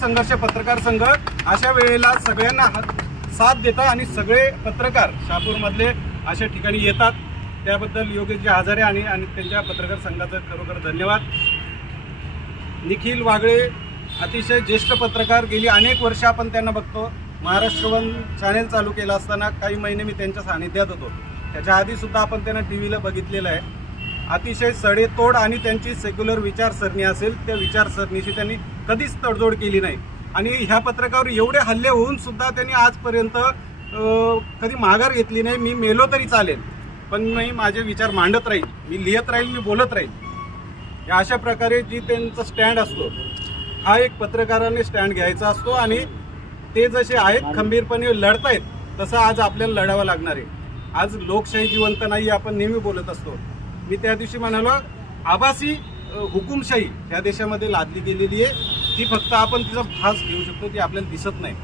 संघर्ष पत्रकार संघ अशा वेळेला सगळ्यांना साथ देतात आणि सगळे पत्रकार शहापूरमधले अशा ठिकाणी येतात. त्याबद्दल योगेशजी हजारे आणि आणि त्यांच्या पत्रकार संघाचं खरोखर धन्यवाद. निखिल वागळे अतिशय ज्येष्ठ पत्रकार गेली अनेक वर्ष आपण त्यांना बघतो. महाराष्ट्रवन चॅनेल चालू केला असताना काही महिने मी त्यांच्या सानिध्यात होतो. त्याच्या आधी सुद्धा आपण त्यांना टी व्हीला बघितलेलं आहे. अतिशय सडेतोड आणि त्यांची सेक्युलर विचारसरणी असेल त्या विचारसरणीशी त्यांनी कधीच तडजोड केली नाही. आणि ह्या पत्रकावर एवढे हल्ले होऊन सुद्धा त्यांनी आजपर्यंत कधी माघार घेतली नाही. मी मेलो तरी चालेल पण मी माझे विचार मांडत राहील मी लिहित राहील मी बोलत राहील या अशा प्रकारे जी त्यांचा स्टँड असतो हा एक पत्रकाराने स्टँड घ्यायचा असतो आणि ते जसे आहेत खंबीरपणे लढतायत तसं आज आपल्याला लढावं लागणार आहे. आज लोकशाही जिवंत नाही आपण नेहमी बोलत असतो. मी त्या दिवशी म्हणालो आभासी हुकुमशाही या देशामध्ये लादली गेलेली आहे. ती फक्त आपण तिचा भास घेऊ शकतो ती आपल्याला दिसत नाही.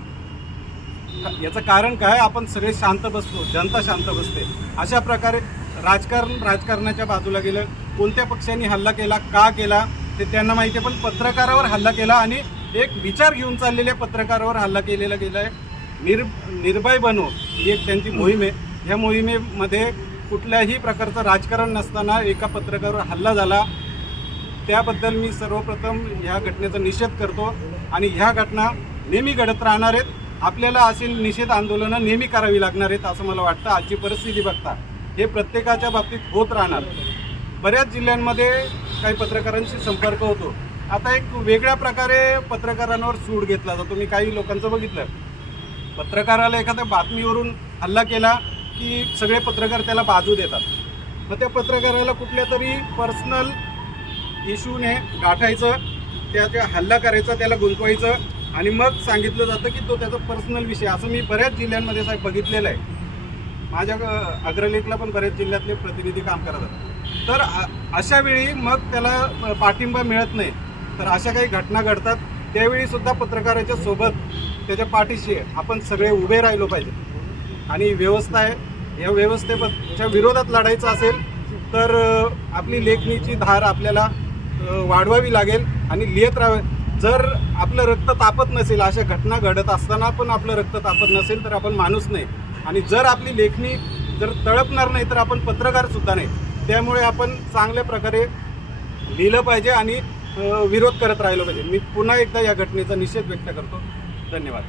याचं कारण काय? आपण सगळे शांत बसतो जनता शांत बसते. अशा प्रकारे राजकारण राजकारणाच्या बाजूला गेलं. कोणत्या पक्षांनी हल्ला केला का केला ते त्यांना माहिती आहे पण पत्रकारावर हल्ला केला आणि एक विचार घेऊन चाललेल्या पत्रकारावर हल्ला केलेला गेला आहे निर निर्भय बनो ही एक त्यांची मोहीम आहे. ह्या मोहिमेमध्ये कुठल्याही प्रकारचं राजकारण नसताना एका पत्रकारावर हल्ला झाला त्याबद्दल मी सर्वप्रथम ह्या घटनेचा निषेध करतो आणि ह्या घटना नेहमी घडत राहणार आहेत. आपल्याला असे निषेध आंदोलनं नेहमी करावी लागणार आहेत असं मला वाटतं. आजची परिस्थिती बघता हे प्रत्येकाच्या बाबतीत होत राहणार. बऱ्याच जिल्ह्यांमध्ये काही पत्रकारांशी संपर्क होतो. आता एक वेगळ्या प्रकारे पत्रकारांवर सूड घेतला जातो. मी काही लोकांचं बघितलं. पत्रकाराला एखाद्या बातमीवरून हल्ला केला की सगळे पत्रकार त्याला बाजू देतात. मग त्या पत्रकाराला कुठल्या तरी पर्सनल इश्यूने गाठायचं त्याच्या हल्ला करायचा त्याला गुंतवायचं आणि मग सांगितलं जातं की तो त्याचा पर्सनल विषय असं मी बऱ्याच जिल्ह्यांमध्ये साहेब बघितलेलं आहे. माझ्या अग्रलेखला पण बऱ्याच जिल्ह्यातले प्रतिनिधी काम करतात. तर अशावेळी अशा वेळी मग त्याला पाठिंबा मिळत नाही. तर अशा काही घटना घडतात त्यावेळी सुद्धा पत्रकाराच्या सोबत त्याच्या पाठीशी आपण सगळे उभे राहिलो पाहिजे. आणि व्यवस्था आहे या व्यवस्थेच्या विरोधात लढायचं असेल तर आपली लेखणीची धार आपल्याला वाढवावी लागेल आणि लिहित राहावे. जर आपलं रक्त तापत नसेल अशा घटना घडत असताना पण आपलं रक्त तापत नसेल तर आपण माणूस नाही. आणि जर आपली लेखणी जर तळपणार नाही तर आपण पत्रकारसुद्धा नाही. त्यामुळे आपण चांगल्या प्रकारे लिहिलं पाहिजे आणि विरोध करत राहिलं पाहिजे. मी पुन्हा एकदा या घटनेचा निषेध व्यक्त करतो. धन्यवाद.